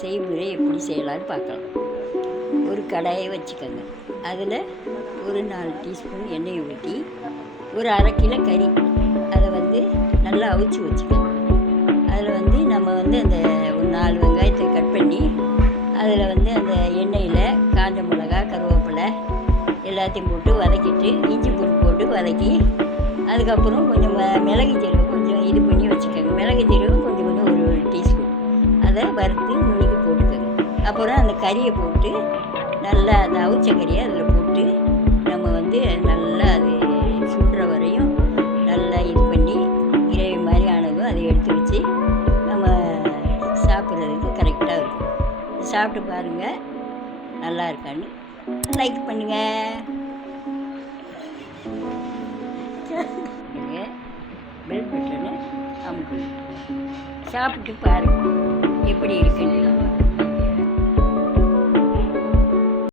செய்முறை எப்படி செய்யலான்னு பார்க்கலாம். ஒரு கடாயை வச்சுக்கோங்க. அதில் ஒரு 4 டீஸ்பூன் எண்ணெயை ஊற்றி ஒரு அரை கிலோ கறி அதை நல்லா அவிச்சு வச்சுக்கோங்க. அதில் நம்ம அந்த ஒரு 4 வெங்காயத்தை கட் பண்ணி அதில் அந்த எண்ணெயில் காஞ்ச மிளகா, கருவேப்பிலை எல்லாத்தையும் போட்டு வதக்கிட்டு இஞ்சி பூண்டு போட்டு வதக்கி அதுக்கப்புறம் கொஞ்சம் மிளகு ஜீரகம் கொஞ்சம் இது பண்ணி வச்சுக்கோங்க. மிளகு ஜீரகம் கொஞ்சம் ஒரு டீஸ்பூன் அதை வறுத்து நுணுக்கி போட்டுக்கோங்க. அப்புறம் அந்த கறியை போட்டு நல்லா அந்த அவிச்ச கறியை அதில் போட்டு நம்ம நல்லா அது சுடுற வரையும் நல்லா இது பண்ணி கிரேவி மாதிரி ஆனதும் அதை எடுத்து வச்சு நம்ம சாப்பிட்றதுக்கு கரெக்டாக இருக்கும். சாப்பிட்டு பாருங்கள், நல்லா இருக்கான்னு லைக் பண்ணுங்கள். பெல் பட்டனை அமுக்குங்க. சாப்பிட்டு பாருங்கள்.